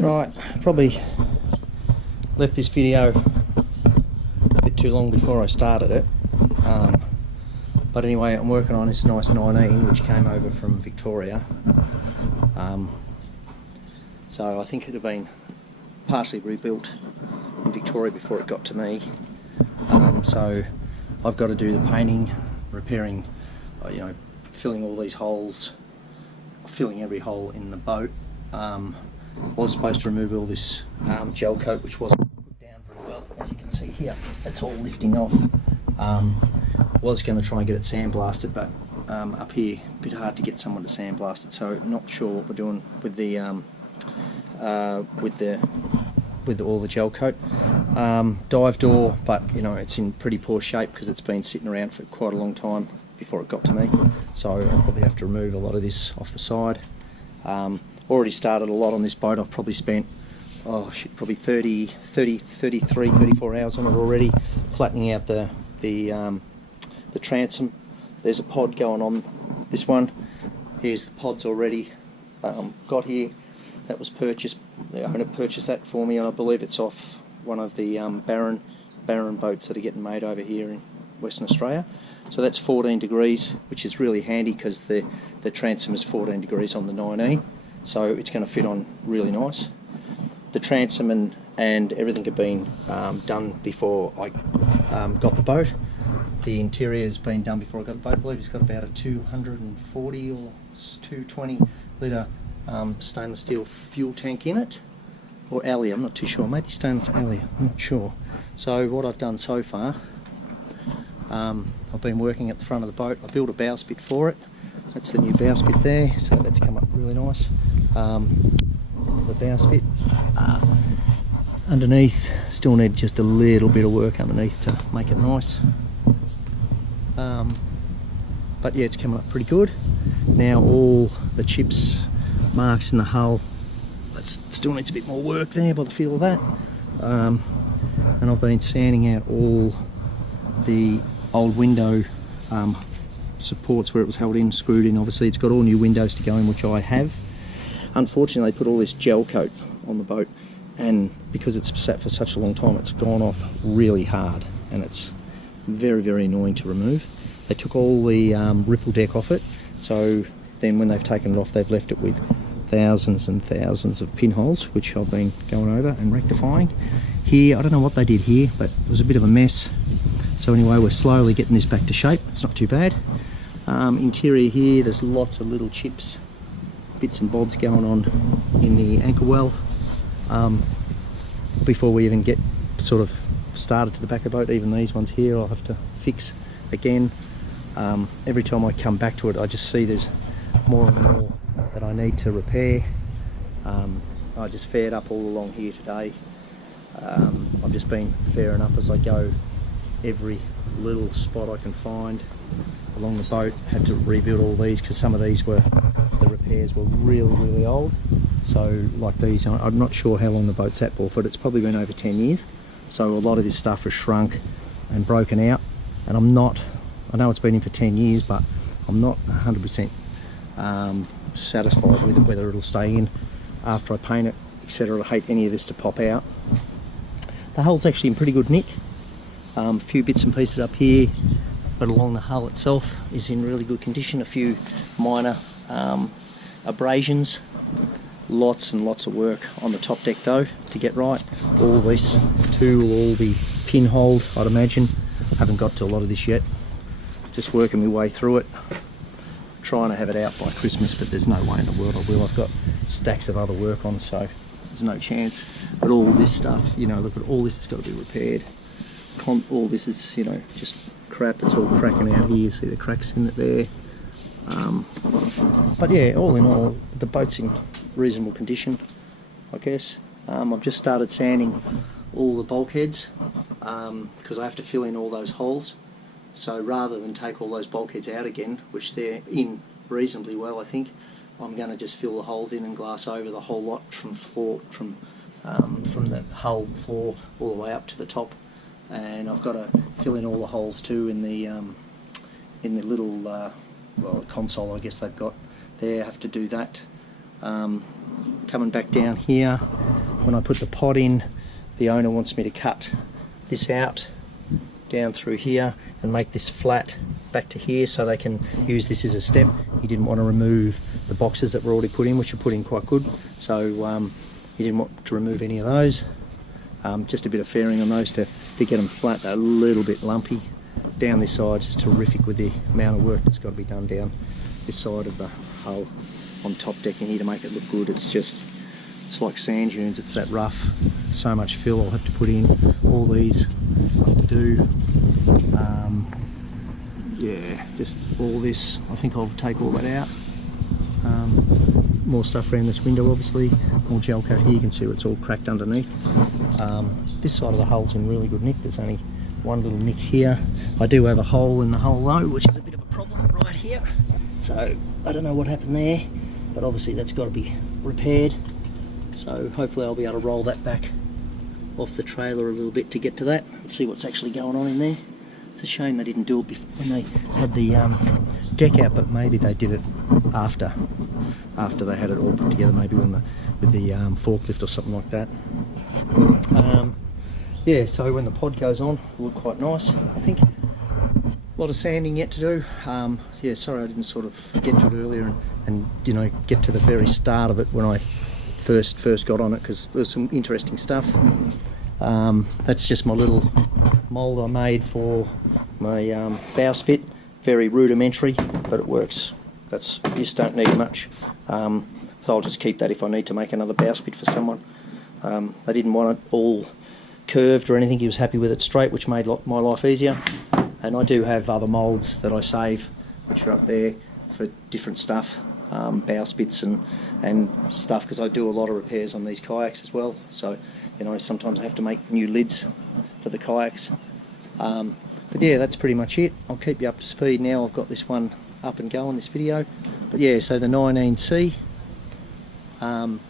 Right, probably left this video a bit too long before I started it, but anyway, I'm working on this nice 19 which came over from Victoria. So I think it had been partially rebuilt in Victoria before it got to me. So I've got to do the painting, repairing, filling all these holes, filling every hole in the boat. I was supposed to remove all this gel coat which wasn't put down very well, as you can see here. It's all lifting off. Was going to try and get it sandblasted, but up here a bit hard to get someone to sandblast it, so not sure what we're doing with the all the gel coat. Dive door, but it's in pretty poor shape because it's been sitting around for quite a long time before it got to me, so I'll probably have to remove a lot of this off the side. Already started a lot on this boat. I've probably spent probably 34 hours on it already, flattening out the transom. There's a pod going on this one. Here's the pods already got here. That was purchased. The owner purchased that for me, and I believe it's off one of the Barron boats that are getting made over here in Western Australia. So that's 14 degrees, which is really handy because the transom is 14 degrees on the 19, so it's going to fit on really nice. The transom and everything had been done before I got the boat. The interior has been done before I got the boat. I believe it's got about a 240 or 220 litre stainless steel fuel tank in it, or alley, I'm not too sure, maybe stainless alley, I'm not sure. So what I've done so far, I've been working at the front of the boat. I built a bowsprit for it. That's the new bowsprit there, so that's come up really nice. The bowsprit underneath still need just a little bit of work underneath to make it nice. But yeah, it's coming up pretty good. Now all the chips, marks in the hull, that still needs a bit more work there by the feel of that. And I've been sanding out all the old window supports where it was held in, screwed in. Obviously it's got all new windows to go in, which I have. Unfortunately they put all this gel coat on the boat, and because it's sat for such a long time it's gone off really hard, and it's very, very annoying to remove. They took all the ripple deck off it, so then when they've taken it off they've left it with thousands and thousands of pinholes, which I've been going over and rectifying. Here, I don't know what they did here, but it was a bit of a mess. So anyway, we're slowly getting this back to shape. It's not too bad. Interior here, there's lots of little chips, bits and bobs going on in the anchor well. Before we even get sort of started to the back of the boat, even these ones here I'll have to fix again. Every time I come back to it I just see there's more and more that I need to repair. I just faired up all along here today. I've just been fairing up as I go, every little spot I can find along the boat. Had to rebuild all these because some of these the repairs were really, really old. So like these, I'm not sure how long the boat's at for, but it's probably been over 10 years. So a lot of this stuff has shrunk and broken out, and I know it's been in for 10 years, but I'm not 100% satisfied with it, whether it'll stay in after I paint it, etc. I hate any of this to pop out. The hull's actually in pretty good nick. A few bits and pieces up here, but along the hull itself is in really good condition. A few minor abrasions. Lots and lots of work on the top deck though to get right. All this too will all be pinholed, I'd imagine. Haven't got to a lot of this yet. Just working my way through it. Trying to have it out by Christmas, but there's no way in the world I will. I've got stacks of other work on, so there's no chance. But all this stuff, look at all this has got to be repaired. All this is, just crap. It's all cracking out here. See the cracks in it there. But yeah, all in all, the boat's in reasonable condition, I guess. I've just started sanding all the bulkheads because I have to fill in all those holes. So rather than take all those bulkheads out again, which they're in reasonably well, I think, I'm going to just fill the holes in and glass over the whole lot from the hull floor all the way up to the top. And I've got to fill in all the holes too in the little console I guess they've got there. I have to do that. coming back down here. When I put the pod in, the owner wants me to cut this out down through here and make this flat back to here so they can use this as a step. He didn't want to remove the boxes that were already put in, which are put in quite good, so he didn't want to remove any of those. Just a bit of fairing on those to get them flat. They're a little bit lumpy. Down this side, just terrific with the amount of work that's got to be done down this side of the hull on top deck in here to make it look good. It's like sand dunes, it's that rough. So much fill I'll have to put in. All these I have to do. Yeah, just all this. I think I'll take all that out. More stuff around this window, obviously. More gel coat here. You can see where it's all cracked underneath. This side of the hull's in really good nick. There's only one little nick here. I do have a hole in the hull though, which is a bit of a problem right here. So I don't know what happened there, but obviously that's got to be repaired. So hopefully I'll be able to roll that back off the trailer a little bit to get to that and see what's actually going on in there. It's a shame they didn't do it when they had the deck out, but maybe they did it after they had it all put together, maybe with the forklift or something like that. Yeah, so when the pod goes on, it'll look quite nice, I think. A lot of sanding yet to do. Yeah, sorry I didn't sort of get to it earlier and you know, get to the very start of it when I first got on it, because there was some interesting stuff. That's just my little mould I made for my bowsprit. Very rudimentary, but it works. Just don't need much. So I'll just keep that if I need to make another bowsprit for someone. I didn't want it all curved or anything. He was happy with it straight, which made my life easier. And I do have other moulds that I save, which are up there for different stuff, bowsprits and stuff, because I do a lot of repairs on these kayaks as well. So, you know, sometimes I have to make new lids for the kayaks. But yeah, that's pretty much it. I'll keep you up to speed now. I've got this one up and going, this video. But yeah, so the 19C, and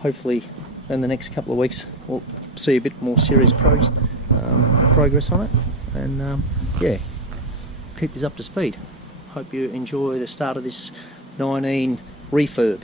hopefully in the next couple of weeks we'll see a bit more serious progress on it, and yeah, keep us up to speed. Hope you enjoy the start of this 19 Refurb.